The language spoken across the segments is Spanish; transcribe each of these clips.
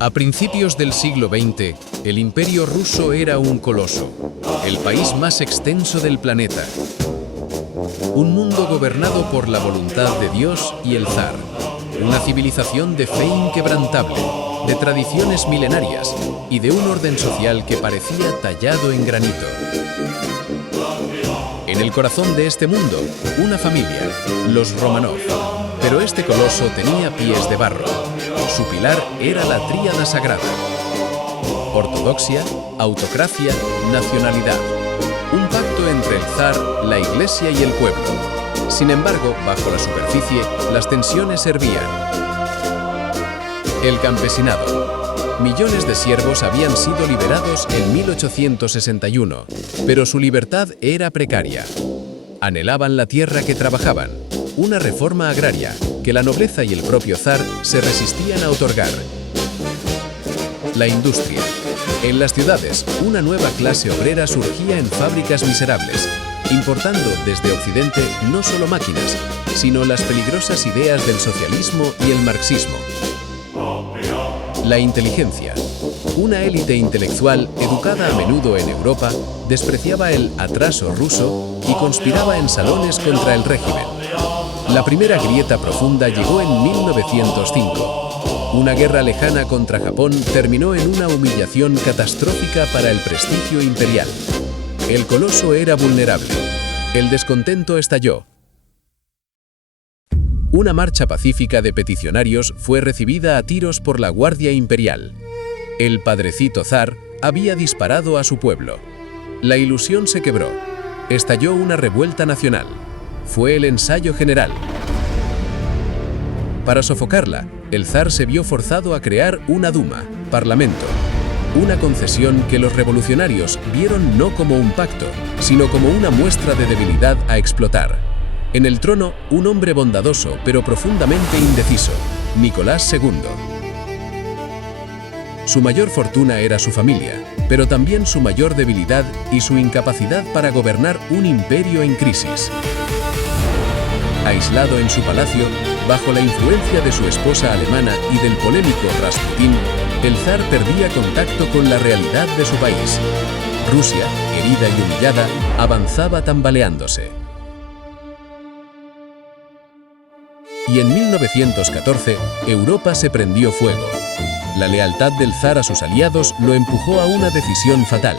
A principios del siglo XX, el Imperio ruso era un coloso, el país más extenso del planeta. Un mundo gobernado por la voluntad de Dios y el zar. Una civilización de fe inquebrantable, de tradiciones milenarias y de un orden social que parecía tallado en granito. En el corazón de este mundo, una familia, los Romanov. Pero este coloso tenía pies de barro. Su pilar era la tríada sagrada: ortodoxia, autocracia, nacionalidad. Un pacto entre el zar, la iglesia y el pueblo. Sin embargo, bajo la superficie, las tensiones hervían. El campesinado. Millones de siervos habían sido liberados en 1861, pero su libertad era precaria. Anhelaban la tierra que trabajaban, una reforma agraria que la nobleza y el propio zar se resistían a otorgar. La industria. En las ciudades, una nueva clase obrera surgía en fábricas miserables, importando desde Occidente no solo máquinas, sino las peligrosas ideas del socialismo y el marxismo. La inteligencia. Una élite intelectual, educada a menudo en Europa, despreciaba el atraso ruso y conspiraba en salones contra el régimen. La primera grieta profunda llegó en 1905. Una guerra lejana contra Japón terminó en una humillación catastrófica para el prestigio imperial. El coloso era vulnerable. El descontento estalló. Una marcha pacífica de peticionarios fue recibida a tiros por la Guardia Imperial. El padrecito zar había disparado a su pueblo. La ilusión se quebró. Estalló una revuelta nacional. Fue el ensayo general. Para sofocarla, el zar se vio forzado a crear una Duma, parlamento. Una concesión que los revolucionarios vieron no como un pacto, sino como una muestra de debilidad a explotar. En el trono, un hombre bondadoso pero profundamente indeciso, Nicolás II. Su mayor fortuna era su familia, pero también su mayor debilidad y su incapacidad para gobernar un imperio en crisis. Aislado en su palacio, bajo la influencia de su esposa alemana y del polémico Rasputín, el zar perdía contacto con la realidad de su país. Rusia, herida y humillada, avanzaba tambaleándose. Y en 1914, Europa se prendió fuego. La lealtad del zar a sus aliados lo empujó a una decisión fatal.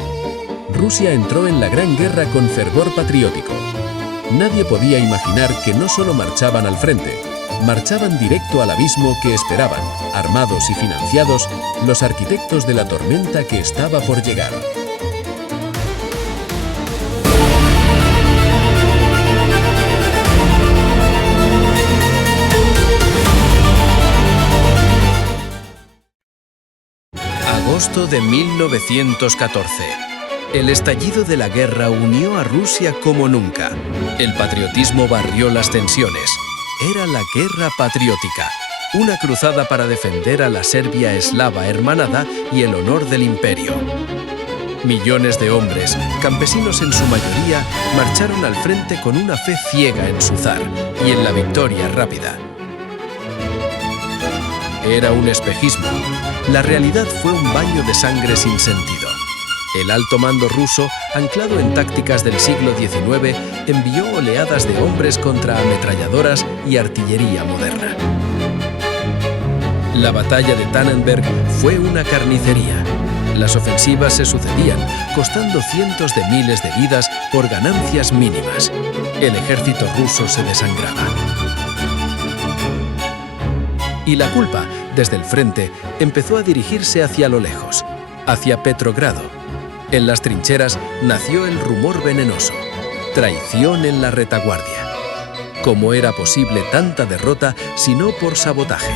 Rusia entró en la Gran Guerra con fervor patriótico. Nadie podía imaginar que no solo marchaban al frente, marchaban directo al abismo que esperaban, armados y financiados, los arquitectos de la tormenta que estaba por llegar. Agosto de 1914. El estallido de la guerra unió a Rusia como nunca. El patriotismo barrió las tensiones. Era la guerra patriótica, una cruzada para defender a la Serbia eslava hermanada y el honor del imperio. Millones de hombres, campesinos en su mayoría, marcharon al frente con una fe ciega en su zar y en la victoria rápida. Era un espejismo. La realidad fue un baño de sangre sin sentido. El alto mando ruso, anclado en tácticas del siglo XIX, envió oleadas de hombres contra ametralladoras y artillería moderna. La batalla de Tannenberg fue una carnicería. Las ofensivas se sucedían, costando cientos de miles de vidas por ganancias mínimas. El ejército ruso se desangraba. Y la culpa, desde el frente, empezó a dirigirse hacia lo lejos, hacia Petrogrado. En las trincheras nació el rumor venenoso: traición en la retaguardia. ¿Cómo era posible tanta derrota si no por sabotaje?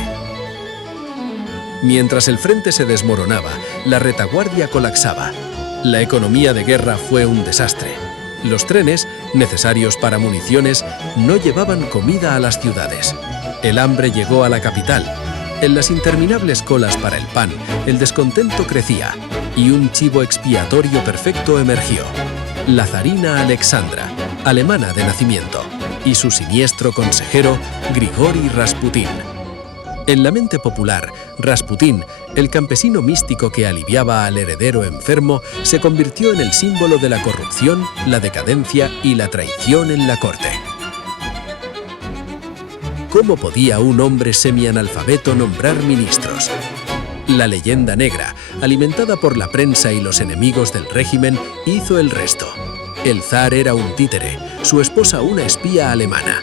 Mientras el frente se desmoronaba, la retaguardia colapsaba. La economía de guerra fue un desastre. Los trenes, necesarios para municiones, no llevaban comida a las ciudades. El hambre llegó a la capital. En las interminables colas para el pan, el descontento crecía y un chivo expiatorio perfecto emergió: la zarina Alexandra, alemana de nacimiento. y su siniestro consejero Grigori Rasputín. En la mente popular, Rasputín, el campesino místico que aliviaba al heredero enfermo, se convirtió en el símbolo de la corrupción, la decadencia y la traición en la corte. ¿Cómo podía un hombre semianalfabeto nombrar ministros? La leyenda negra, alimentada por la prensa y los enemigos del régimen, hizo el resto. El zar era un títere, su esposa una espía alemana.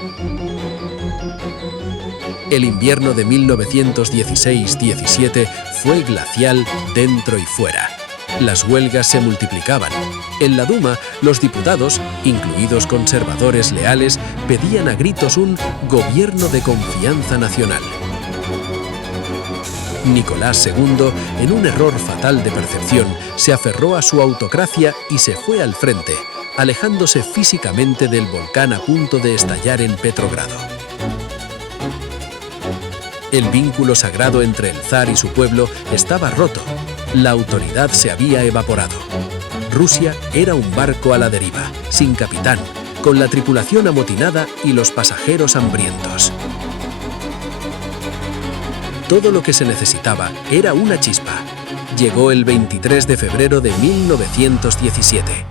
El invierno de 1916-17 fue glacial dentro y fuera. Las huelgas se multiplicaban. En la Duma, los diputados, incluidos conservadores leales, pedían a gritos un gobierno de confianza nacional. Nicolás II, en un error fatal de percepción, se aferró a su autocracia y se fue al frente, alejándose físicamente del volcán a punto de estallar en Petrogrado. El vínculo sagrado entre el zar y su pueblo estaba roto. La autoridad se había evaporado. Rusia era un barco a la deriva, sin capitán, con la tripulación amotinada y los pasajeros hambrientos. Todo lo que se necesitaba era una chispa. Llegó el 23 de febrero de 1917.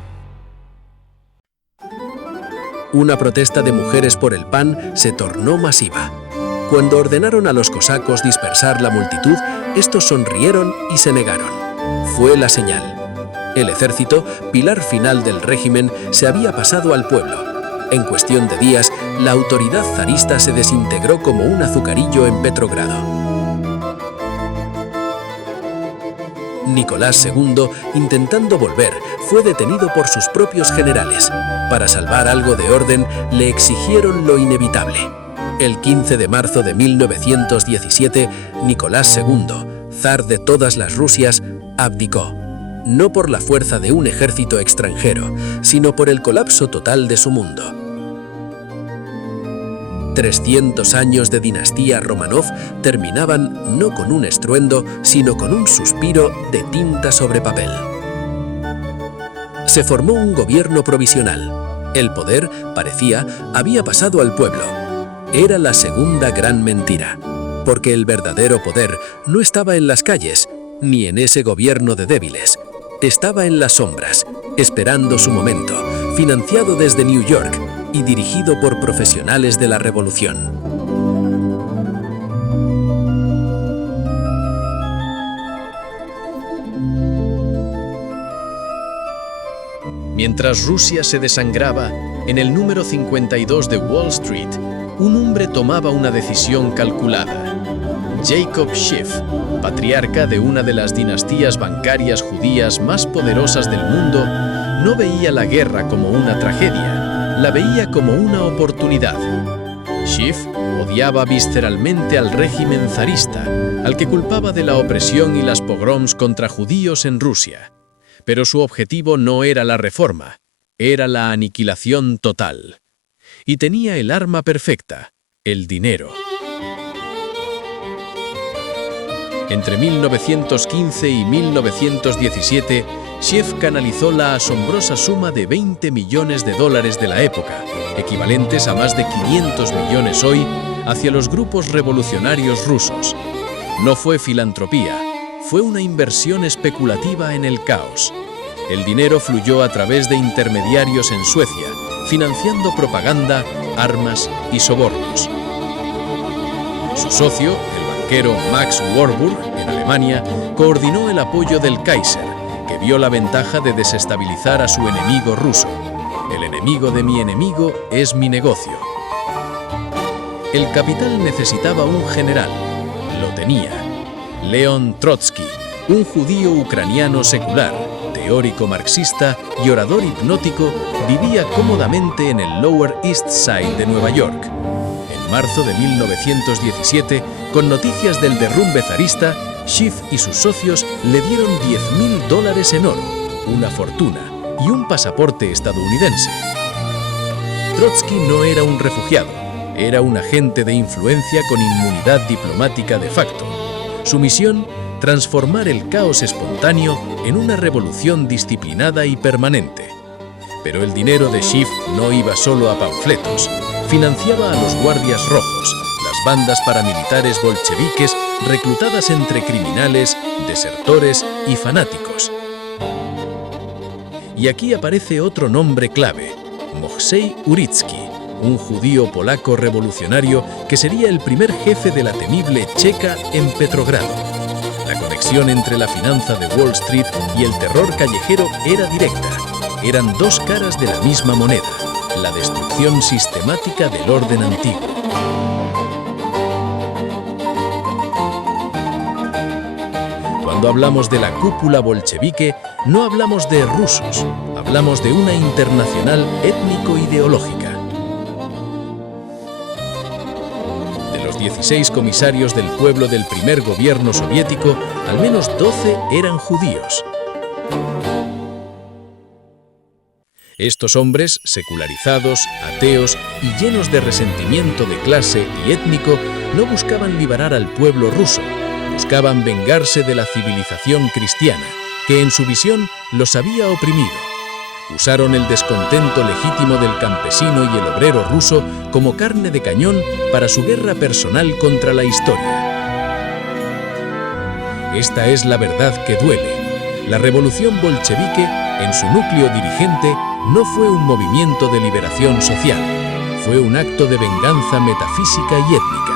Una protesta de mujeres por el pan se tornó masiva. Cuando ordenaron a los cosacos dispersar la multitud, estos sonrieron y se negaron. Fue la señal. El ejército, pilar final del régimen, se había pasado al pueblo. En cuestión de días, la autoridad zarista se desintegró como un azucarillo en Petrogrado. Nicolás II, intentando volver, fue detenido por sus propios generales. Para salvar algo de orden, le exigieron lo inevitable. El 15 de marzo de 1917, Nicolás II, zar de todas las Rusias, abdicó. No por la fuerza de un ejército extranjero, sino por el colapso total de su mundo. 300 años de dinastía Romanov terminaban no con un estruendo, sino con un suspiro de tinta sobre papel. Se formó un gobierno provisional. El poder, parecía, había pasado al pueblo. Era la segunda gran mentira, porque el verdadero poder no estaba en las calles, ni en ese gobierno de débiles. Estaba en las sombras, esperando su momento, financiado desde New York y dirigido por profesionales de la revolución. Mientras Rusia se desangraba, en el número 52 de Wall Street, un hombre tomaba una decisión calculada. Jacob Schiff, patriarca de una de las dinastías bancarias judías más poderosas del mundo, no veía la guerra como una tragedia, la veía como una oportunidad. Schiff odiaba visceralmente al régimen zarista, al que culpaba de la opresión y las pogroms contra judíos en Rusia. Pero su objetivo no era la reforma, era la aniquilación total. Y tenía el arma perfecta, el dinero. Entre 1915 y 1917, Schiff canalizó la asombrosa suma de $20 millones de la época, equivalentes a más de 500 millones hoy, hacia los grupos revolucionarios rusos. No fue filantropía, fue una inversión especulativa en el caos. El dinero fluyó a través de intermediarios en Suecia, financiando propaganda, armas y sobornos. Su socio, el banquero Max Warburg, en Alemania, coordinó el apoyo del Kaiser, que vio la ventaja de desestabilizar a su enemigo ruso. El enemigo de mi enemigo es mi negocio. El capital necesitaba un general. Lo tenía. León Trotsky, un judío ucraniano secular, teórico marxista y orador hipnótico, vivía cómodamente en el Lower East Side de Nueva York. En marzo de 1917, con noticias del derrumbe zarista, Schiff y sus socios le dieron $10.000 en oro, una fortuna y un pasaporte estadounidense. Trotsky no era un refugiado, era un agente de influencia con inmunidad diplomática de facto. Su misión, transformar el caos espontáneo en una revolución disciplinada y permanente. Pero el dinero de Schiff no iba solo a panfletos. Financiaba a los guardias rojos, las bandas paramilitares bolcheviques reclutadas entre criminales, desertores y fanáticos. Y aquí aparece otro nombre clave, Moisiej Uritsky, un judío polaco revolucionario que sería el primer jefe de la temible Checa en Petrogrado. La conexión entre la finanza de Wall Street y el terror callejero era directa. Eran dos caras de la misma moneda, la destrucción sistemática del orden antiguo. Cuando hablamos de la cúpula bolchevique, no hablamos de rusos, hablamos de una internacional étnico-ideológica. De los 16 comisarios del pueblo del primer gobierno soviético, al menos 12 eran judíos. Estos hombres, secularizados, ateos y llenos de resentimiento de clase y étnico, no buscaban liberar al pueblo ruso, buscaban vengarse de la civilización cristiana, que en su visión los había oprimido. Usaron el descontento legítimo del campesino y el obrero ruso como carne de cañón para su guerra personal contra la historia. Esta es la verdad que duele. La revolución bolchevique, en su núcleo dirigente, no fue un movimiento de liberación social, fue un acto de venganza metafísica y étnica.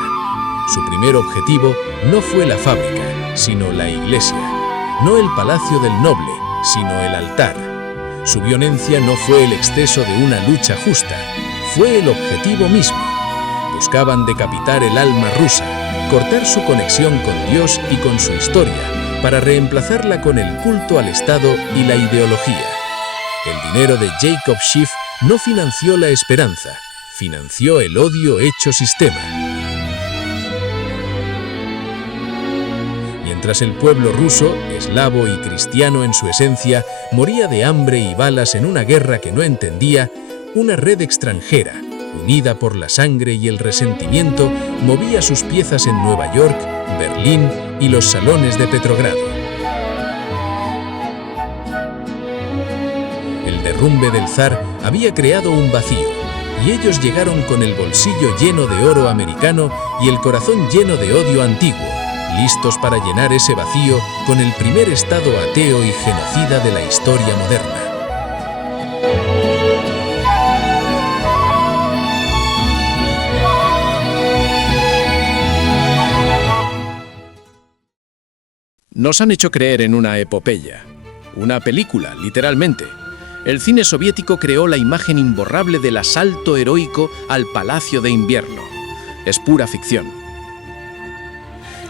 Su primer objetivo no fue la fábrica, sino la iglesia, no el palacio del noble, sino el altar. Su violencia no fue el exceso de una lucha justa, fue el objetivo mismo. Buscaban decapitar el alma rusa, cortar su conexión con Dios y con su historia, para reemplazarla con el culto al Estado y la ideología. El dinero de Jacob Schiff no financió la esperanza, financió el odio hecho sistema. Mientras el pueblo ruso, eslavo y cristiano en su esencia, moría de hambre y balas en una guerra que no entendía, una red extranjera, unida por la sangre y el resentimiento, movía sus piezas en Nueva York, Berlín y los salones de Petrogrado. El derrumbe del zar había creado un vacío, y ellos llegaron con el bolsillo lleno de oro americano y el corazón lleno de odio antiguo, listos para llenar ese vacío con el primer estado ateo y genocida de la historia moderna. Nos han hecho creer en una epopeya, una película, literalmente. El cine soviético creó la imagen imborrable del asalto heroico al Palacio de Invierno. Es pura ficción.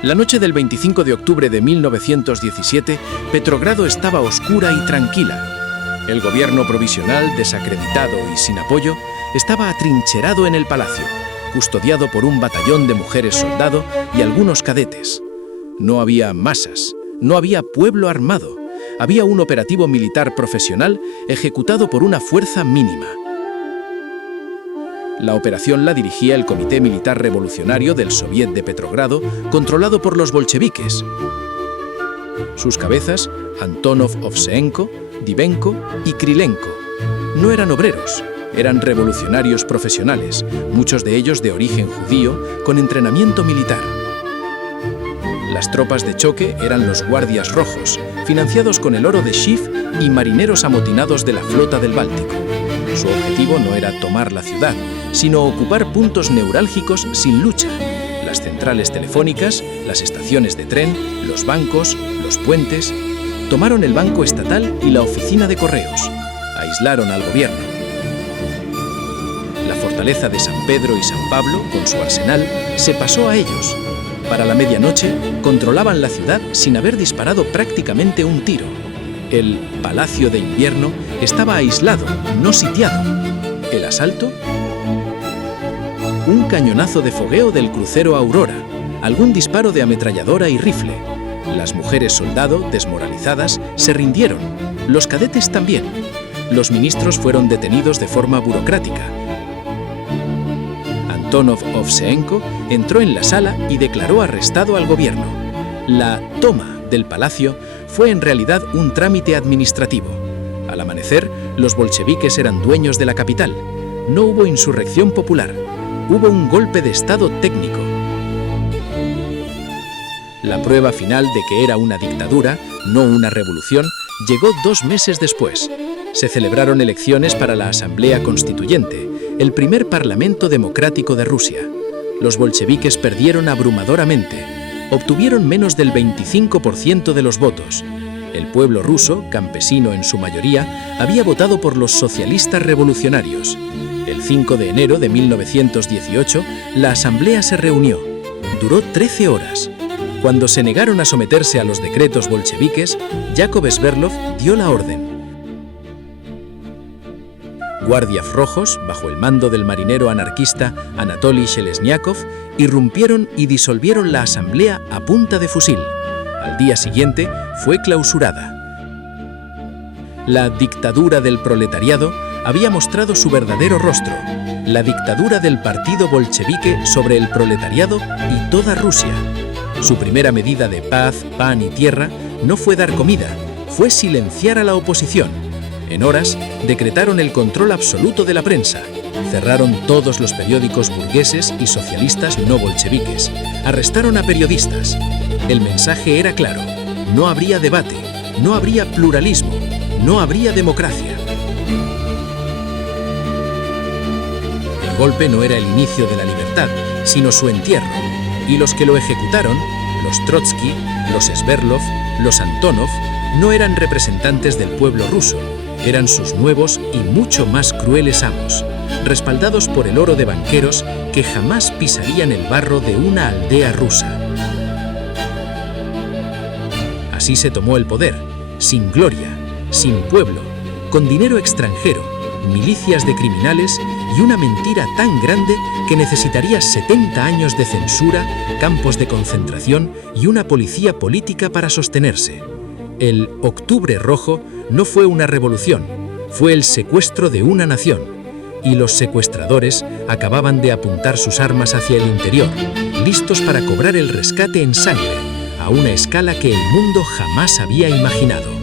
La noche del 25 de octubre de 1917, Petrogrado estaba oscura y tranquila. El gobierno provisional, desacreditado y sin apoyo, estaba atrincherado en el palacio, custodiado por un batallón de mujeres soldado y algunos cadetes. No había masas, no había pueblo armado, había un operativo militar profesional ejecutado por una fuerza mínima. La operación la dirigía el Comité Militar Revolucionario del Soviet de Petrogrado, controlado por los bolcheviques. Sus cabezas, Antonov Ovseenko, Divenko y Krylenko, no eran obreros, eran revolucionarios profesionales, muchos de ellos de origen judío, con entrenamiento militar. Las tropas de choque eran los guardias rojos, financiados con el oro de Schiff y marineros amotinados de la flota del Báltico. Su objetivo no era tomar la ciudad, sino ocupar puntos neurálgicos sin lucha: las centrales telefónicas, las estaciones de tren, los bancos, los puentes. Tomaron el banco estatal y la oficina de correos. Aislaron al gobierno. La fortaleza de San Pedro y San Pablo, con su arsenal, se pasó a ellos. Para la medianoche, controlaban la ciudad sin haber disparado prácticamente un tiro. El Palacio de Invierno estaba aislado, no sitiado. ¿El asalto? Un cañonazo de fogueo del crucero Aurora, algún disparo de ametralladora y rifle. Las mujeres soldado, desmoralizadas, se rindieron. Los cadetes también. Los ministros fueron detenidos de forma burocrática. Antonov Ovseenko entró en la sala y declaró arrestado al gobierno. La toma del palacio fue en realidad un trámite administrativo. Al amanecer, los bolcheviques eran dueños de la capital. No hubo insurrección popular, hubo un golpe de Estado técnico. La prueba final de que era una dictadura, no una revolución, llegó 2 meses después. Se celebraron elecciones para la Asamblea Constituyente, el primer parlamento democrático de Rusia. Los bolcheviques perdieron abrumadoramente. Obtuvieron menos del 25% de los votos. El pueblo ruso, campesino en su mayoría, había votado por los socialistas revolucionarios. El 5 de enero de 1918, la asamblea se reunió. Duró 13 horas. Cuando se negaron a someterse a los decretos bolcheviques, Yakov Sverdlov dio la orden. Guardias rojos, bajo el mando del marinero anarquista Anatoly Shelesnyakov, irrumpieron y disolvieron la asamblea a punta de fusil. Al día siguiente fue clausurada. La dictadura del proletariado había mostrado su verdadero rostro, la dictadura del partido bolchevique sobre el proletariado y toda Rusia. Su primera medida de paz, pan y tierra no fue dar comida, fue silenciar a la oposición. En horas, decretaron el control absoluto de la prensa. Cerraron todos los periódicos burgueses y socialistas no bolcheviques. Arrestaron a periodistas. El mensaje era claro: no habría debate, no habría pluralismo, no habría democracia. El golpe no era el inicio de la libertad, sino su entierro. Y los que lo ejecutaron, los Trotsky, los Sverdlov, los Antonov, no eran representantes del pueblo ruso, eran sus nuevos y mucho más crueles amos, respaldados por el oro de banqueros que jamás pisarían el barro de una aldea rusa. Así se tomó el poder, sin gloria, sin pueblo, con dinero extranjero, milicias de criminales y una mentira tan grande que necesitaría 70 años de censura, campos de concentración y una policía política para sostenerse. El Octubre Rojo no fue una revolución, fue el secuestro de una nación, y los secuestradores acababan de apuntar sus armas hacia el interior, listos para cobrar el rescate en sangre, a una escala que el mundo jamás había imaginado.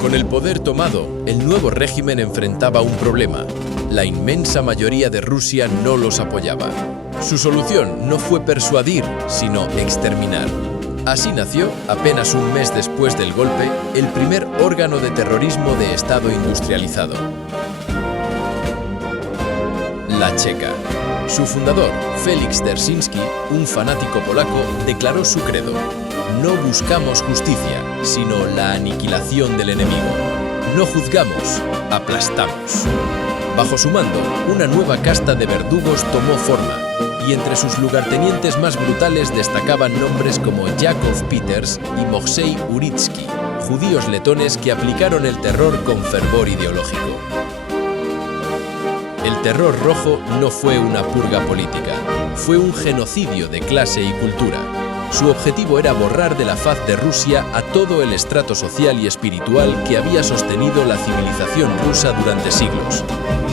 Con el poder tomado, el nuevo régimen enfrentaba un problema. La inmensa mayoría de Rusia no los apoyaba. Su solución no fue persuadir, sino exterminar. Así nació, apenas un mes después del golpe, el primer órgano de terrorismo de Estado industrializado: la Checa. Su fundador, Félix Dzerzhinsky, un fanático polaco, declaró su credo: no buscamos justicia, sino la aniquilación del enemigo. No juzgamos, aplastamos. Bajo su mando, una nueva casta de verdugos tomó forma, y entre sus lugartenientes más brutales destacaban nombres como Yakov Peters y Moisei Uritsky, judíos letones que aplicaron el terror con fervor ideológico. El terror rojo no fue una purga política, fue un genocidio de clase y cultura. Su objetivo era borrar de la faz de Rusia a todo el estrato social y espiritual que había sostenido la civilización rusa durante siglos.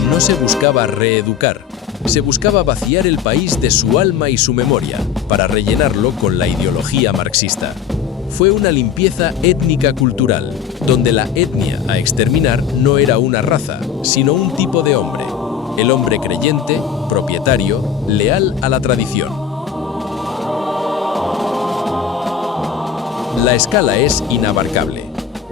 No se buscaba reeducar, se buscaba vaciar el país de su alma y su memoria para rellenarlo con la ideología marxista. Fue una limpieza étnica-cultural, donde la etnia a exterminar no era una raza, sino un tipo de hombre: el hombre creyente, propietario, leal a la tradición. La escala es inabarcable.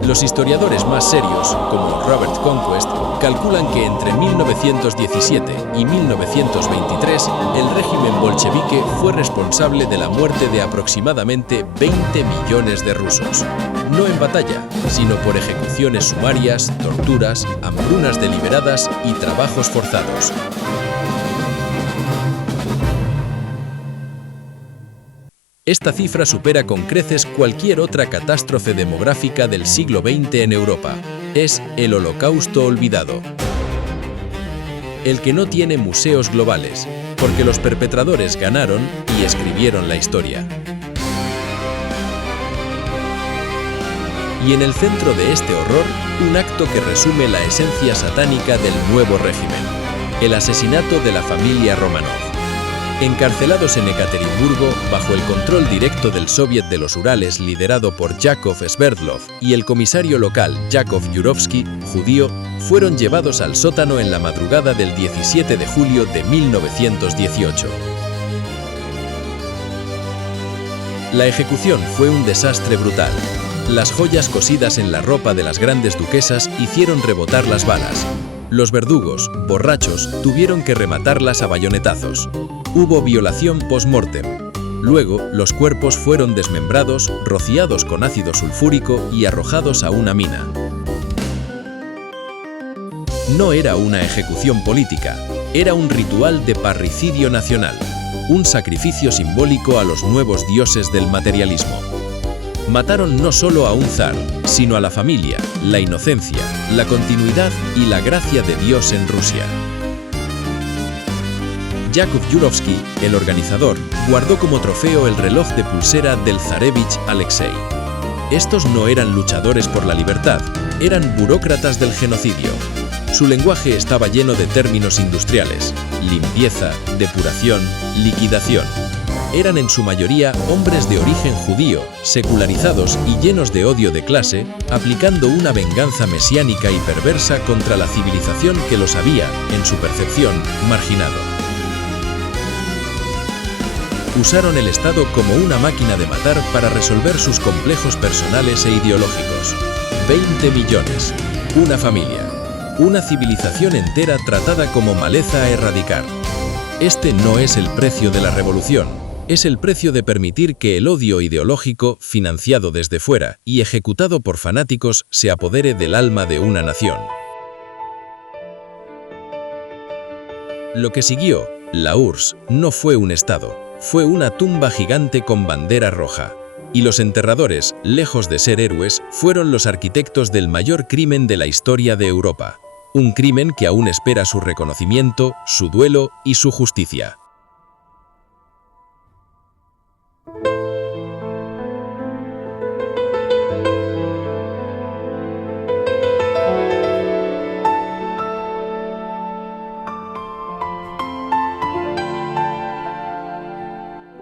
Los historiadores más serios, como Robert Conquest, calculan que entre 1917 y 1923 el régimen bolchevique fue responsable de la muerte de aproximadamente 20 millones de rusos. No en batalla, sino por ejecuciones sumarias, torturas, hambrunas deliberadas y trabajos forzados. Esta cifra supera con creces cualquier otra catástrofe demográfica del siglo XX en Europa. Es el Holocausto olvidado. El que no tiene museos globales, porque los perpetradores ganaron y escribieron la historia. Y en el centro de este horror, un acto que resume la esencia satánica del nuevo régimen: el asesinato de la familia Romanov. Encarcelados en Ekaterimburgo, bajo el control directo del Soviet de los Urales liderado por Yakov Sverdlov y el comisario local Yakov Yurovsky, judío, fueron llevados al sótano en la madrugada del 17 de julio de 1918. La ejecución fue un desastre brutal. Las joyas cosidas en la ropa de las grandes duquesas hicieron rebotar las balas. Los verdugos, borrachos, tuvieron que rematarlas a bayonetazos. Hubo violación post-mortem. Luego, los cuerpos fueron desmembrados, rociados con ácido sulfúrico y arrojados a una mina. No era una ejecución política, era un ritual de parricidio nacional, un sacrificio simbólico a los nuevos dioses del materialismo. Mataron no solo a un zar, sino a la familia, la inocencia, la continuidad y la gracia de Dios en Rusia. Yakov Yurovsky, el organizador, guardó como trofeo el reloj de pulsera del zarevich Alexei. Estos no eran luchadores por la libertad, eran burócratas del genocidio. Su lenguaje estaba lleno de términos industriales: limpieza, depuración, liquidación. Eran en su mayoría hombres de origen judío, secularizados y llenos de odio de clase, aplicando una venganza mesiánica y perversa contra la civilización que los había, en su percepción, marginado. Usaron el Estado como una máquina de matar para resolver sus complejos personales e ideológicos. 20 millones. Una familia. Una civilización entera tratada como maleza a erradicar. Este no es el precio de la revolución. Es el precio de permitir que el odio ideológico, financiado desde fuera y ejecutado por fanáticos, se apodere del alma de una nación. Lo que siguió, la URSS, no fue un estado, fue una tumba gigante con bandera roja. Y los enterradores, lejos de ser héroes, fueron los arquitectos del mayor crimen de la historia de Europa. Un crimen que aún espera su reconocimiento, su duelo y su justicia.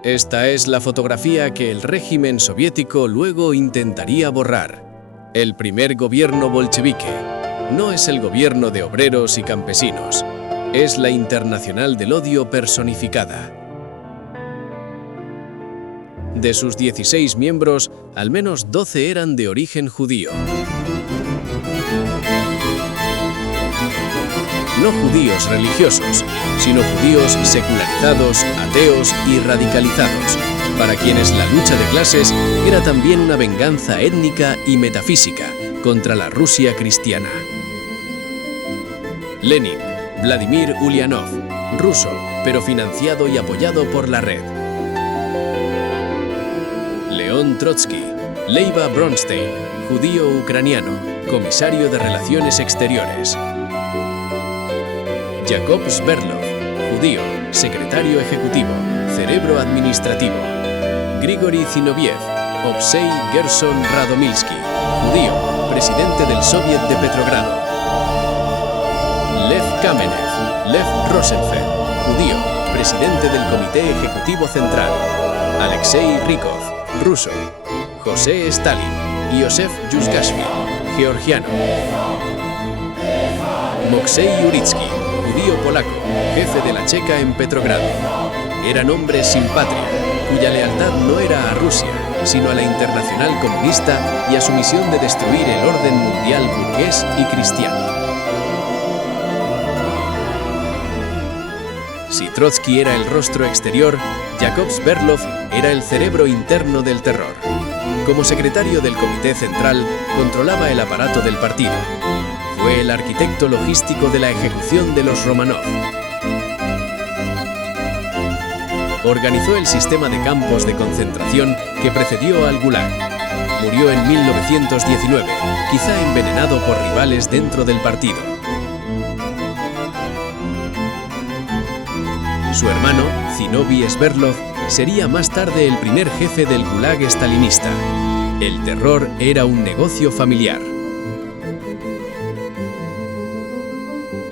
Esta es la fotografía que el régimen soviético luego intentaría borrar. El primer gobierno bolchevique. No es el gobierno de obreros y campesinos. Es la Internacional del Odio personificada. De sus 16 miembros, al menos 12 eran de origen judío. No judíos religiosos, sino judíos secularizados, ateos y radicalizados, para quienes la lucha de clases era también una venganza étnica y metafísica contra la Rusia cristiana. Lenin, Vladimir Ulyanov, ruso, pero financiado y apoyado por la red. León Trotsky, Leiva Bronstein, judío ucraniano, comisario de Relaciones Exteriores. Yakov Sverdlov, judío, secretario ejecutivo, cerebro administrativo. Grigory Zinoviev, Ovsei Gerson Radomilsky, judío, presidente del Soviet de Petrogrado. Lev Kamenev, Lev Rosenfeld, judío, presidente del Comité Ejecutivo Central. Alexei Rykov, ruso. José Stalin, Yosef Yuzgashvili, georgiano. Moksei Uritsky, judío polaco, jefe de la Checa en Petrogrado. Eran hombres sin patria, cuya lealtad no era a Rusia, sino a la Internacional Comunista y a su misión de destruir el orden mundial burgués y cristiano. Si Trotsky era el rostro exterior, Yakov Sverdlov era el cerebro interno del terror. Como secretario del Comité Central, controlaba el aparato del partido. Fue el arquitecto logístico de la ejecución de los Romanov. Organizó el sistema de campos de concentración que precedió al Gulag. Murió en 1919, quizá envenenado por rivales dentro del partido. Su hermano, Zinovy Sverdlov, sería más tarde el primer jefe del Gulag stalinista. El terror era un negocio familiar.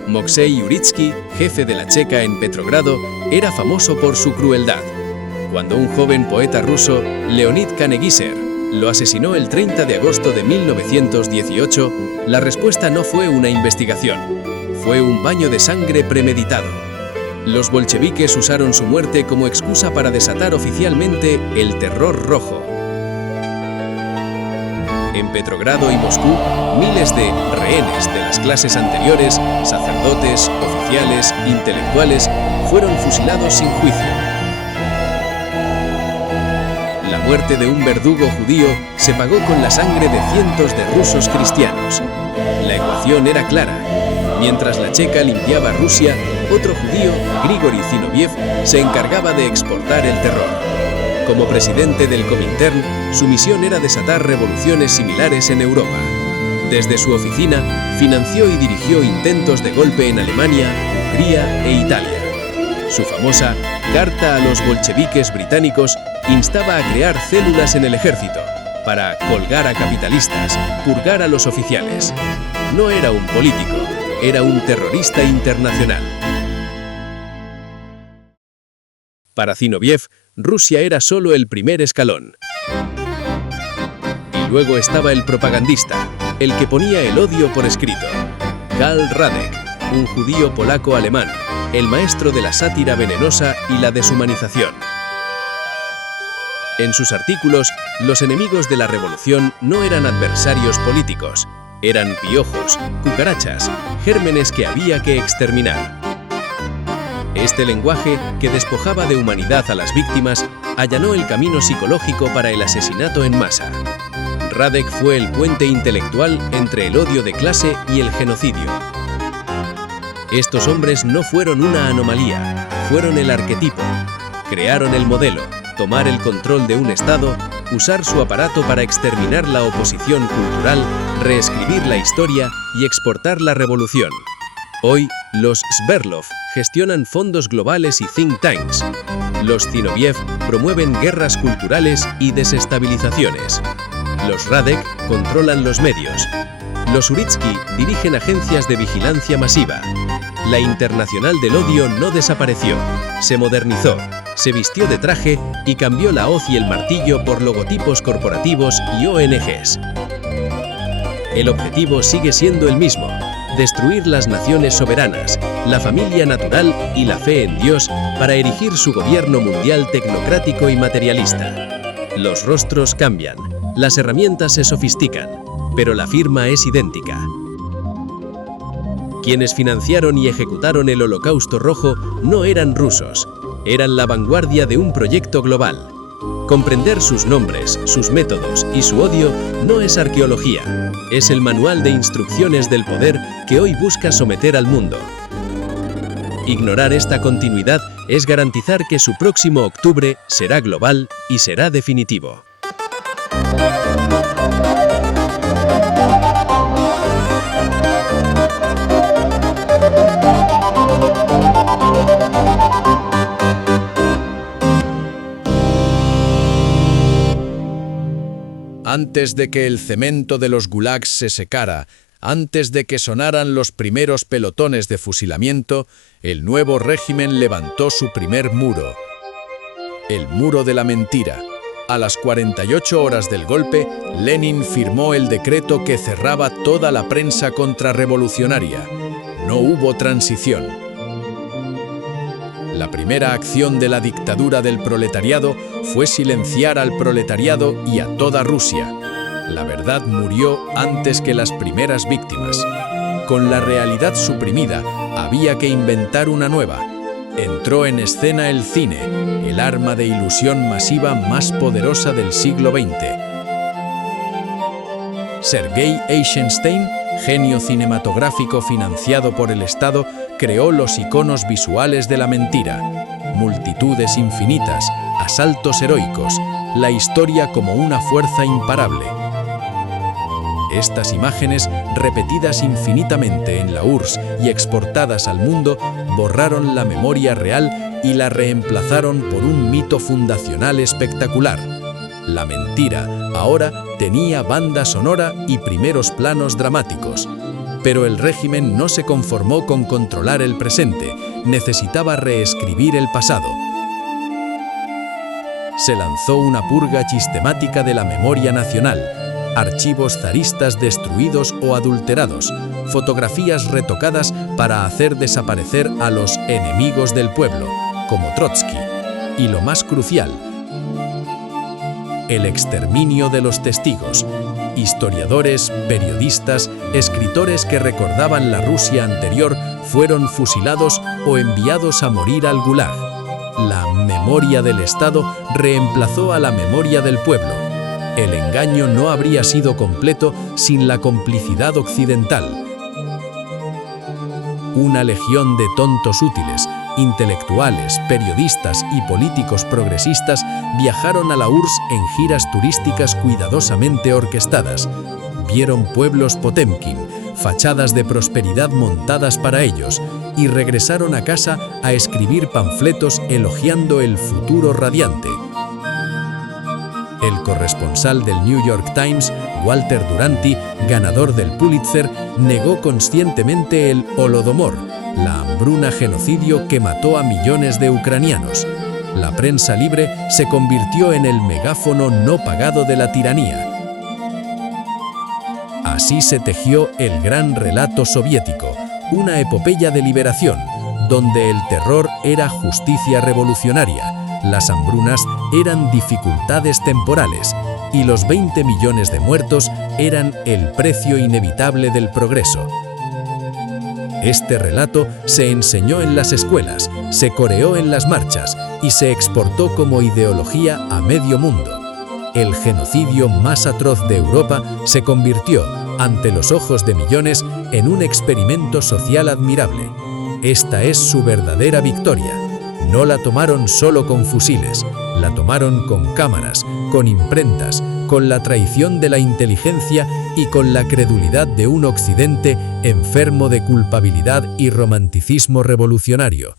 Moksei Uritsky, jefe de la Checa en Petrogrado, era famoso por su crueldad. Cuando un joven poeta ruso, Leonid Kanegiser, lo asesinó el 30 de agosto de 1918, la respuesta no fue una investigación, fue un baño de sangre premeditado. Los bolcheviques usaron su muerte como excusa para desatar oficialmente el terror rojo. En Petrogrado y Moscú, miles de rehenes de las clases anteriores, sacerdotes, oficiales, intelectuales, fueron fusilados sin juicio. La muerte de un verdugo judío se pagó con la sangre de cientos de rusos cristianos. La ecuación era clara. Mientras la Checa limpiaba Rusia, otro judío, Grigori Zinoviev, se encargaba de exportar el terror. Como presidente del Comintern, su misión era desatar revoluciones similares en Europa. Desde su oficina, financió y dirigió intentos de golpe en Alemania, Hungría e Italia. Su famosa Carta a los bolcheviques británicos instaba a crear células en el ejército para colgar a capitalistas, purgar a los oficiales. No era un político, era un terrorista internacional. Para Zinoviev, Rusia era solo el primer escalón. Y luego estaba el propagandista, el que ponía el odio por escrito. Karl Radek, un judío polaco-alemán, el maestro de la sátira venenosa y la deshumanización. En sus artículos, los enemigos de la revolución no eran adversarios políticos, eran piojos, cucarachas, gérmenes que había que exterminar. Este lenguaje, que despojaba de humanidad a las víctimas, allanó el camino psicológico para el asesinato en masa. Radek fue el puente intelectual entre el odio de clase y el genocidio. Estos hombres no fueron una anomalía, fueron el arquetipo. Crearon el modelo, tomar el control de un Estado, usar su aparato para exterminar la oposición cultural, reescribir la historia y exportar la revolución. Hoy, los Sverdlov gestionan fondos globales y think tanks. Los Zinoviev promueven guerras culturales y desestabilizaciones. Los Radek controlan los medios. Los Uritsky dirigen agencias de vigilancia masiva. La Internacional del Odio no desapareció, se modernizó, se vistió de traje y cambió la hoz y el martillo por logotipos corporativos y ONGs. El objetivo sigue siendo el mismo: destruir las naciones soberanas, la familia natural y la fe en Dios para erigir su gobierno mundial tecnocrático y materialista. Los rostros cambian, las herramientas se sofistican, pero la firma es idéntica. Quienes financiaron y ejecutaron el Holocausto Rojo no eran rusos, eran la vanguardia de un proyecto global. Comprender sus nombres, sus métodos y su odio no es arqueología, es el manual de instrucciones del poder que hoy busca someter al mundo. Ignorar esta continuidad es garantizar que su próximo octubre será global y será definitivo. Antes de que el cemento de los gulags se secara, antes de que sonaran los primeros pelotones de fusilamiento, el nuevo régimen levantó su primer muro. El muro de la mentira. A las 48 horas del golpe, Lenin firmó el decreto que cerraba toda la prensa contrarrevolucionaria. No hubo transición. La primera acción de la dictadura del proletariado fue silenciar al proletariado y a toda Rusia. La verdad murió antes que las primeras víctimas. Con la realidad suprimida, había que inventar una nueva. Entró en escena el cine, el arma de ilusión masiva más poderosa del siglo XX. Sergei Eisenstein, genio cinematográfico financiado por el Estado, creó los iconos visuales de la mentira. Multitudes infinitas, asaltos heroicos, la historia como una fuerza imparable. Estas imágenes, repetidas infinitamente en la URSS y exportadas al mundo, borraron la memoria real y la reemplazaron por un mito fundacional espectacular. La mentira ahora tenía banda sonora y primeros planos dramáticos. Pero el régimen no se conformó con controlar el presente, necesitaba reescribir el pasado. Se lanzó una purga sistemática de la memoria nacional, archivos zaristas destruidos o adulterados, fotografías retocadas para hacer desaparecer a los enemigos del pueblo, como Trotsky, y lo más crucial, el exterminio de los testigos, historiadores, periodistas, escritores que recordaban la Rusia anterior fueron fusilados o enviados a morir al Gulag. La memoria del Estado reemplazó a la memoria del pueblo. El engaño no habría sido completo sin la complicidad occidental. Una legión de tontos útiles, intelectuales, periodistas y políticos progresistas viajaron a la URSS en giras turísticas cuidadosamente orquestadas. Vieron pueblos Potemkin, fachadas de prosperidad montadas para ellos, y regresaron a casa a escribir panfletos elogiando el futuro radiante. El corresponsal del New York Times, Walter Duranty, ganador del Pulitzer, negó conscientemente el Holodomor, la hambruna genocidio que mató a millones de ucranianos. La prensa libre se convirtió en el megáfono no pagado de la tiranía. Así se tejió el gran relato soviético, una epopeya de liberación, donde el terror era justicia revolucionaria, las hambrunas eran dificultades temporales y los 20 millones de muertos eran el precio inevitable del progreso. Este relato se enseñó en las escuelas, se coreó en las marchas y se exportó como ideología a medio mundo. El genocidio más atroz de Europa se convirtió, ante los ojos de millones, en un experimento social admirable. Esta es su verdadera victoria. No la tomaron solo con fusiles, la tomaron con cámaras, con imprentas, con la traición de la inteligencia y con la credulidad de un Occidente enfermo de culpabilidad y romanticismo revolucionario.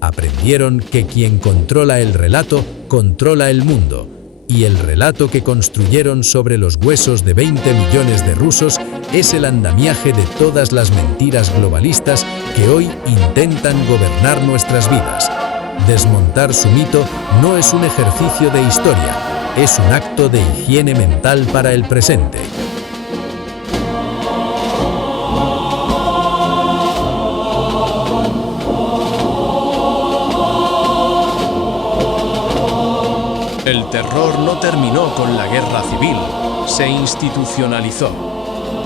Aprendieron que quien controla el relato, controla el mundo, y el relato que construyeron sobre los huesos de 20 millones de rusos es el andamiaje de todas las mentiras globalistas que hoy intentan gobernar nuestras vidas. Desmontar su mito no es un ejercicio de historia, es un acto de higiene mental para el presente. El terror no terminó con la guerra civil, se institucionalizó.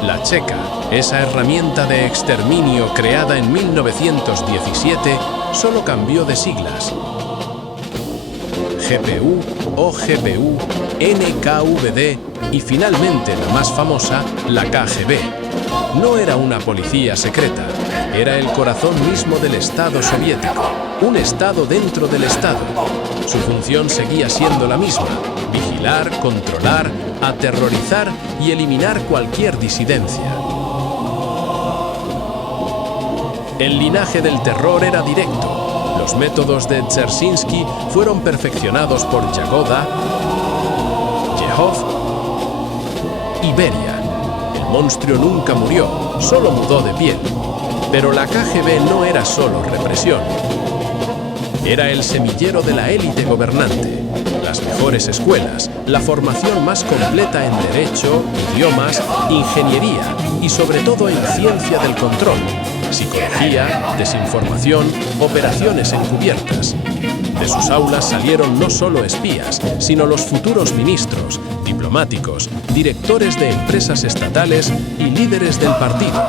La checa, esa herramienta de exterminio creada en 1917, solo cambió de siglas. GPU, OGPU, NKVD y finalmente la más famosa, la KGB. No era una policía secreta, era el corazón mismo del Estado soviético, un Estado dentro del Estado. Su función seguía siendo la misma: vigilar, controlar, aterrorizar y eliminar cualquier disidencia. El linaje del terror era directo. Los métodos de Dzerzhinsky fueron perfeccionados por Yagoda, Yehov y Beria. El monstruo nunca murió, solo mudó de piel. Pero la KGB no era solo represión. Era el semillero de la élite gobernante, las mejores escuelas, la formación más completa en derecho, idiomas, ingeniería y sobre todo en ciencia del control, psicología, desinformación, operaciones encubiertas. De sus aulas salieron no solo espías, sino los futuros ministros, diplomáticos, directores de empresas estatales y líderes del partido.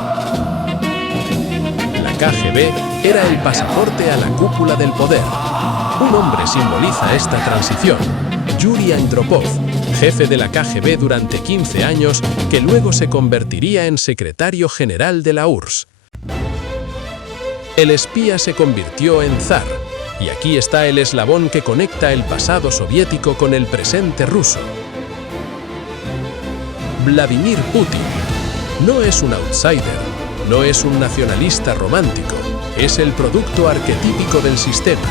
KGB era el pasaporte a la cúpula del poder. Un hombre simboliza esta transición: Yuri Andropov, jefe de la KGB durante 15 años, que luego se convertiría en secretario general de la URSS. El espía se convirtió en zar, y aquí está el eslabón que conecta el pasado soviético con el presente ruso. Vladimir Putin no es un outsider. No es un nacionalista romántico, es el producto arquetípico del sistema.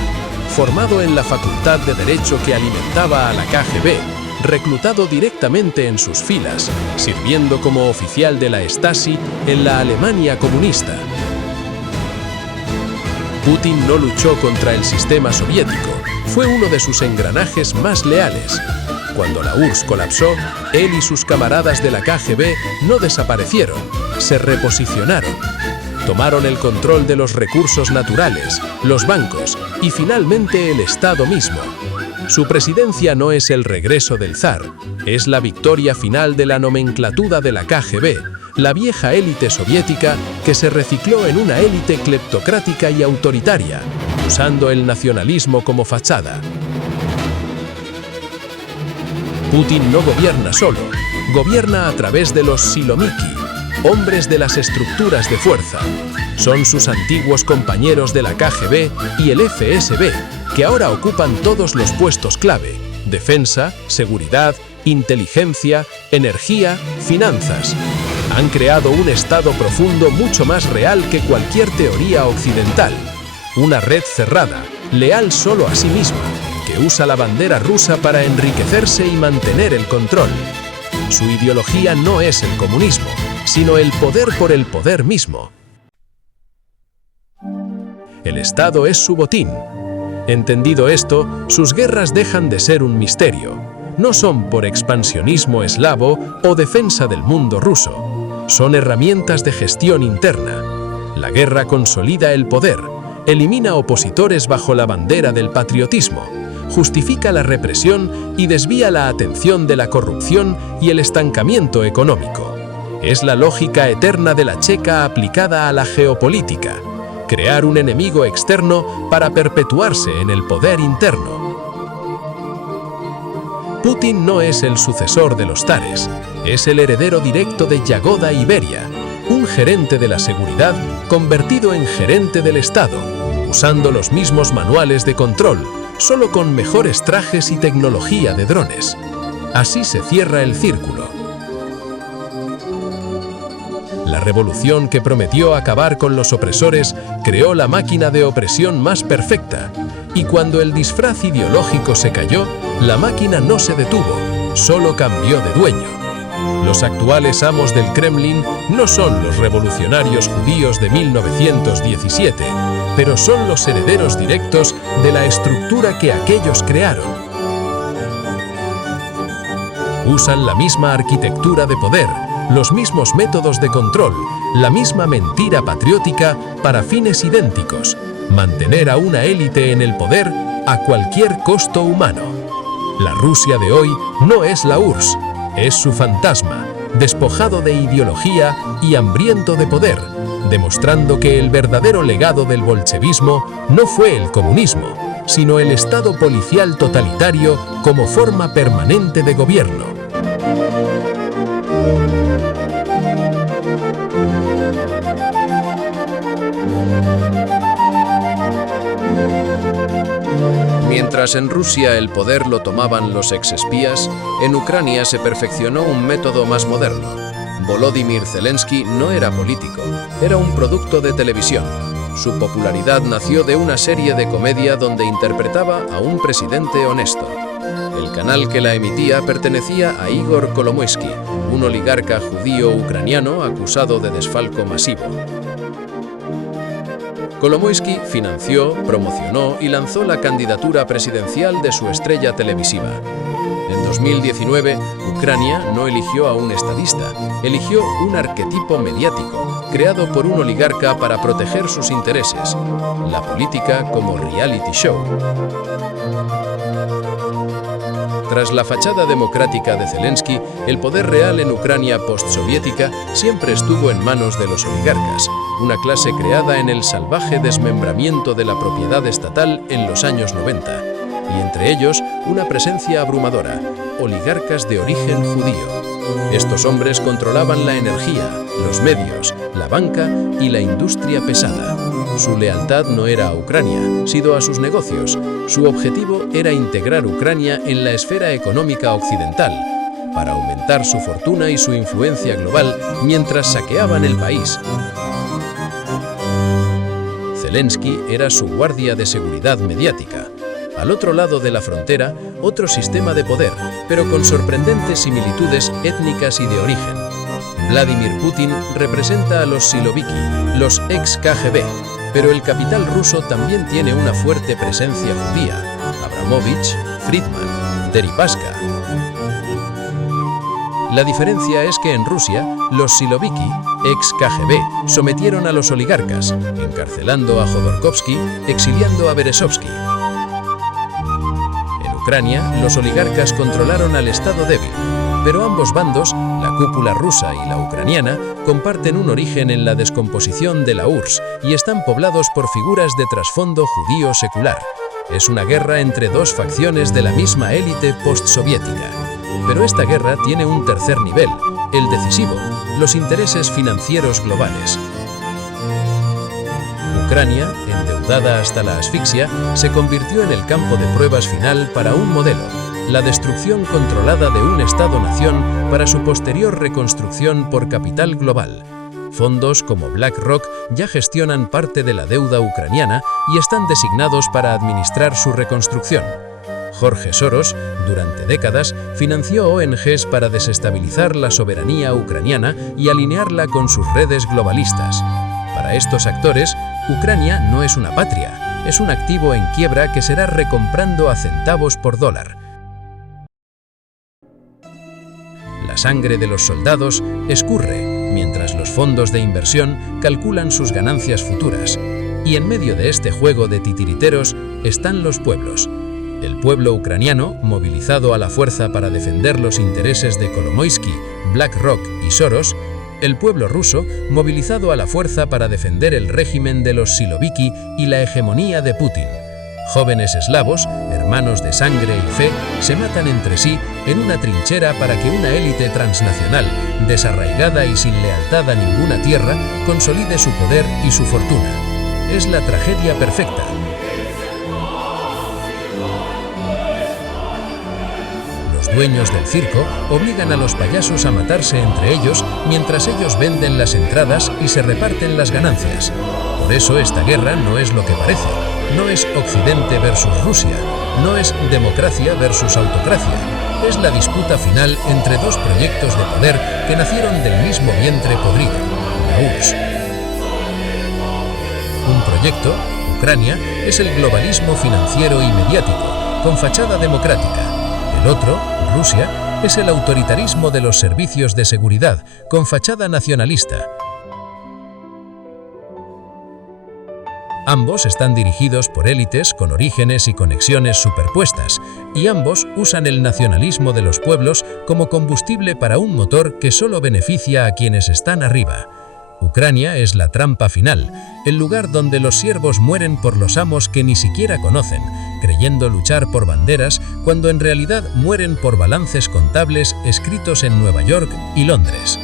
formado en la Facultad de Derecho que alimentaba a la KGB, reclutado directamente en sus filas, sirviendo como oficial de la Stasi en la Alemania comunista. Putin no luchó contra el sistema soviético, fue uno de sus engranajes más leales. Cuando la URSS colapsó, él y sus camaradas de la KGB no desaparecieron, se reposicionaron. Tomaron el control de los recursos naturales, los bancos y finalmente el Estado mismo. Su presidencia no es el regreso del zar, es la victoria final de la nomenclatura de la KGB, la vieja élite soviética que se recicló en una élite cleptocrática y autoritaria, usando el nacionalismo como fachada. Putin no gobierna solo, gobierna a través de los Silomiki, hombres de las estructuras de fuerza. Son sus antiguos compañeros de la KGB y el FSB, que ahora ocupan todos los puestos clave: defensa, seguridad, inteligencia, energía, finanzas. Han creado un Estado profundo mucho más real que cualquier teoría occidental. Una red cerrada, leal solo a sí misma, que usa la bandera rusa para enriquecerse y mantener el control. Su ideología no es el comunismo, sino el poder por el poder mismo. El Estado es su botín. Entendido esto, sus guerras dejan de ser un misterio. No son por expansionismo eslavo o defensa del mundo ruso. Son herramientas de gestión interna. La guerra consolida el poder, elimina opositores bajo la bandera del patriotismo, justifica la represión y desvía la atención de la corrupción y el estancamiento económico. Es la lógica eterna de la checa aplicada a la geopolítica: crear un enemigo externo para perpetuarse en el poder interno. Putin no es el sucesor de los zares, es el heredero directo de Yagoda y Beria, un gerente de la seguridad convertido en gerente del Estado, usando los mismos manuales de control, solo con mejores trajes y tecnología de drones. Así se cierra el círculo. La revolución que prometió acabar con los opresores creó la máquina de opresión más perfecta, y cuando el disfraz ideológico se cayó, la máquina no se detuvo, solo cambió de dueño. Los actuales amos del Kremlin no son los revolucionarios judíos de 1917, pero son los herederos directos de la estructura que aquellos crearon. Usan la misma arquitectura de poder, los mismos métodos de control, la misma mentira patriótica para fines idénticos: mantener a una élite en el poder a cualquier costo humano. La Rusia de hoy no es la URSS, es su fantasma, despojado de ideología y hambriento de poder, demostrando que el verdadero legado del bolchevismo no fue el comunismo, sino el Estado policial totalitario como forma permanente de gobierno. Mientras en Rusia el poder lo tomaban los exespías, en Ucrania se perfeccionó un método más moderno. Volodymyr Zelensky no era político, era un producto de televisión. Su popularidad nació de una serie de comedia donde interpretaba a un presidente honesto. El canal que la emitía pertenecía a Igor Kolomoisky, un oligarca judío ucraniano acusado de desfalco masivo. Kolomoisky financió, promocionó y lanzó la candidatura presidencial de su estrella televisiva. En 2019, Ucrania no eligió a un estadista, eligió un arquetipo mediático, creado por un oligarca para proteger sus intereses, la política como reality show. Tras la fachada democrática de Zelensky, el poder real en Ucrania postsoviética siempre estuvo en manos de los oligarcas, una clase creada en el salvaje desmembramiento de la propiedad estatal en los años 90, y entre ellos una presencia abrumadora: oligarcas de origen judío. Estos hombres controlaban la energía, los medios, la banca y la industria pesada. Su lealtad no era a Ucrania, sino a sus negocios. Su objetivo era integrar Ucrania en la esfera económica occidental, para aumentar su fortuna y su influencia global mientras saqueaban el país. Zelensky era su guardia de seguridad mediática. Al otro lado de la frontera, otro sistema de poder, pero con sorprendentes similitudes étnicas y de origen. Vladimir Putin representa a los Siloviki, los ex-KGB, pero el capital ruso también tiene una fuerte presencia judía: Abramovich, Friedman, Deripaska. La diferencia es que en Rusia, los Siloviki, ex-KGB, sometieron a los oligarcas, encarcelando a Jodorkovsky, exiliando a Berezovsky. En Ucrania, los oligarcas controlaron al Estado débil, pero ambos bandos, la cúpula rusa y la ucraniana, comparten un origen en la descomposición de la URSS y están poblados por figuras de trasfondo judío secular. Es una guerra entre dos facciones de la misma élite postsoviética. Pero esta guerra tiene un tercer nivel, el decisivo: los intereses financieros globales. Ucrania, endeudada hasta la asfixia, se convirtió en el campo de pruebas final para un modelo: la destrucción controlada de un Estado-nación para su posterior reconstrucción por capital global. Fondos como BlackRock ya gestionan parte de la deuda ucraniana y están designados para administrar su reconstrucción. Jorge Soros, durante décadas, financió ONGs para desestabilizar la soberanía ucraniana y alinearla con sus redes globalistas. Para estos actores, Ucrania no es una patria, es un activo en quiebra que será recomprando a centavos por dólar. La sangre de los soldados escurre, mientras los fondos de inversión calculan sus ganancias futuras. Y en medio de este juego de titiriteros están los pueblos. El pueblo ucraniano, movilizado a la fuerza para defender los intereses de Kolomoisky, BlackRock y Soros. El pueblo ruso, movilizado a la fuerza para defender el régimen de los Siloviki y la hegemonía de Putin. Jóvenes eslavos, hermanos de sangre y fe, se matan entre sí en una trinchera para que una élite transnacional, desarraigada y sin lealtad a ninguna tierra, consolide su poder y su fortuna. Es la tragedia perfecta. Los dueños del circo obligan a los payasos a matarse entre ellos mientras ellos venden las entradas y se reparten las ganancias. Por eso esta guerra no es lo que parece. No es Occidente versus Rusia, no es democracia versus autocracia. Es la disputa final entre dos proyectos de poder que nacieron del mismo vientre podrido, la URSS. Un proyecto, Ucrania, es el globalismo financiero y mediático, con fachada democrática. El otro, Rusia, es el autoritarismo de los servicios de seguridad, con fachada nacionalista. Ambos están dirigidos por élites con orígenes y conexiones superpuestas, y ambos usan el nacionalismo de los pueblos como combustible para un motor que solo beneficia a quienes están arriba. Ucrania es la trampa final, el lugar donde los siervos mueren por los amos que ni siquiera conocen, creyendo luchar por banderas cuando en realidad mueren por balances contables escritos en Nueva York y Londres.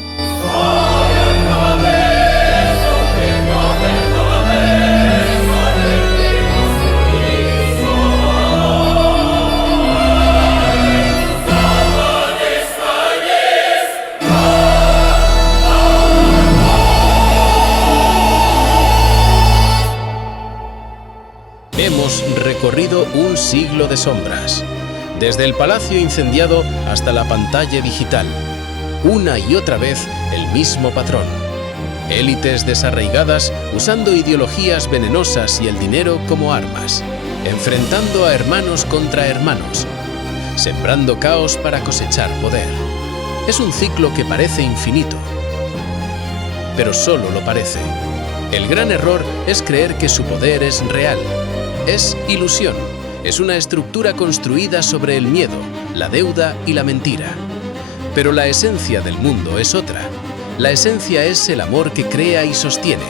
Hemos recorrido un siglo de sombras, desde el palacio incendiado hasta la pantalla digital. Una y otra vez el mismo patrón. Élites desarraigadas usando ideologías venenosas y el dinero como armas, enfrentando a hermanos contra hermanos, sembrando caos para cosechar poder. Es un ciclo que parece infinito, pero solo lo parece. El gran error es creer que su poder es real. Es ilusión, es una estructura construida sobre el miedo, la deuda y la mentira. Pero la esencia del mundo es otra. La esencia es el amor que crea y sostiene.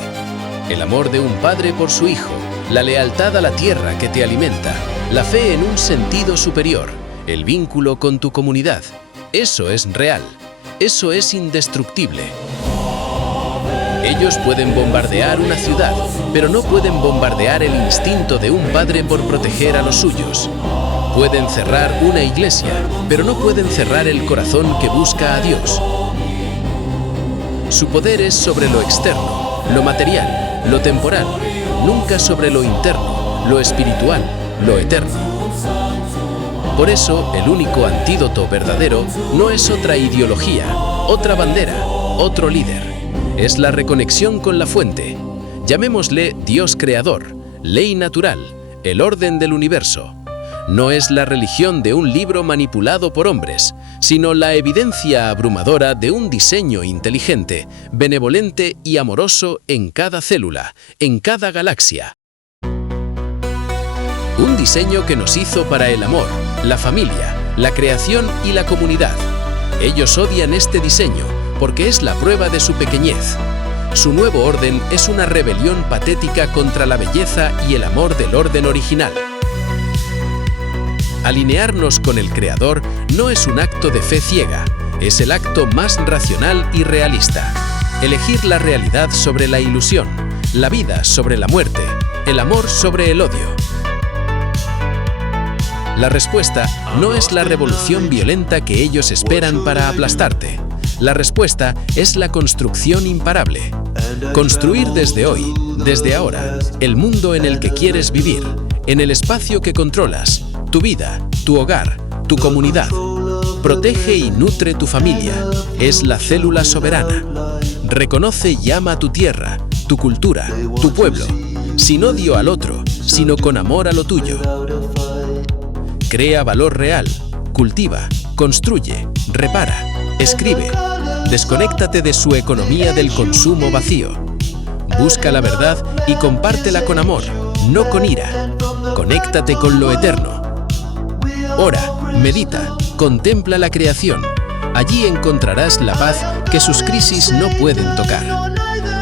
El amor de un padre por su hijo, la lealtad a la tierra que te alimenta, la fe en un sentido superior, el vínculo con tu comunidad. Eso es real, eso es indestructible. Ellos pueden bombardear una ciudad, pero no pueden bombardear el instinto de un padre por proteger a los suyos. Pueden cerrar una iglesia, pero no pueden cerrar el corazón que busca a Dios. Su poder es sobre lo externo, lo material, lo temporal. nunca sobre lo interno, lo espiritual, lo eterno. Por eso, el único antídoto verdadero no es otra ideología, otra bandera, otro líder. Es la reconexión con la fuente. Llamémosle Dios creador, ley natural, el orden del universo. No es la religión de un libro manipulado por hombres, sino la evidencia abrumadora de un diseño inteligente, benevolente y amoroso en cada célula, en cada galaxia. Un diseño que nos hizo para el amor, la familia, la creación y la comunidad. Ellos odian este diseño porque es la prueba de su pequeñez. Su nuevo orden es una rebelión patética contra la belleza y el amor del orden original. Alinearnos con el Creador no es un acto de fe ciega, es el acto más racional y realista. Elegir la realidad sobre la ilusión, la vida sobre la muerte, el amor sobre el odio. La respuesta no es la revolución violenta que ellos esperan para aplastarte. La respuesta es la construcción imparable. Construir desde hoy, desde ahora, el mundo en el que quieres vivir, en el espacio que controlas, tu vida, tu hogar, tu comunidad. Protege y nutre tu familia. Es la célula soberana. Reconoce y ama tu tierra, tu cultura, tu pueblo, sin odio al otro, sino con amor a lo tuyo. Crea valor real, cultiva, construye, repara, escribe. Desconéctate de su economía del consumo vacío. Busca la verdad y compártela con amor, no con ira. Conéctate con lo eterno. Ora, medita, contempla la creación. Allí encontrarás la paz que sus crisis no pueden tocar.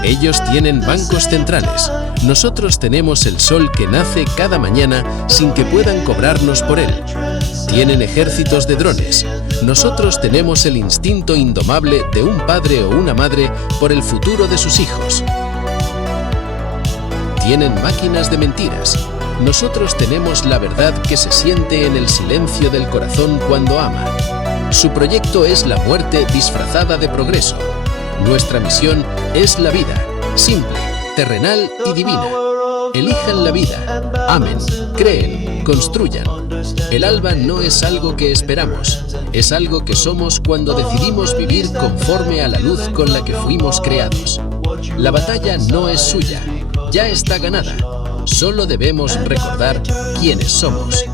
Ellos tienen bancos centrales. Nosotros tenemos el sol que nace cada mañana sin que puedan cobrarnos por él. Tienen ejércitos de drones. Nosotros tenemos el instinto indomable de un padre o una madre por el futuro de sus hijos. Tienen máquinas de mentiras. Nosotros tenemos la verdad que se siente en el silencio del corazón cuando ama. Su proyecto es la muerte disfrazada de progreso. Nuestra misión es la vida, simple, terrenal y divina. Elijan la vida, amen, creen, construyan. El alba no es algo que esperamos, es algo que somos cuando decidimos vivir conforme a la luz con la que fuimos creados. La batalla no es suya, ya está ganada. Solo debemos recordar quiénes somos.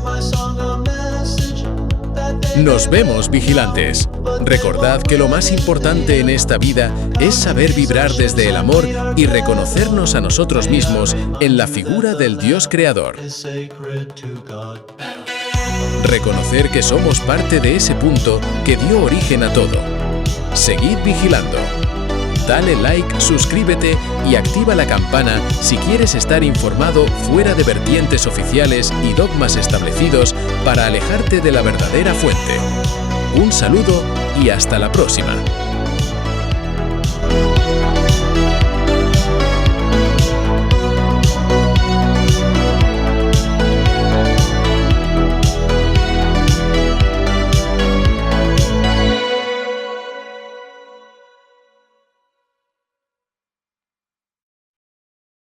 Nos vemos, vigilantes. Recordad que lo más importante en esta vida es saber vibrar desde el amor y reconocernos a nosotros mismos en la figura del Dios Creador. Reconocer que somos parte de ese punto que dio origen a todo. Seguid vigilando. Dale like, suscríbete y activa la campana si quieres estar informado fuera de vertientes oficiales y dogmas establecidos para alejarte de la verdadera fuente. Un saludo y hasta la próxima.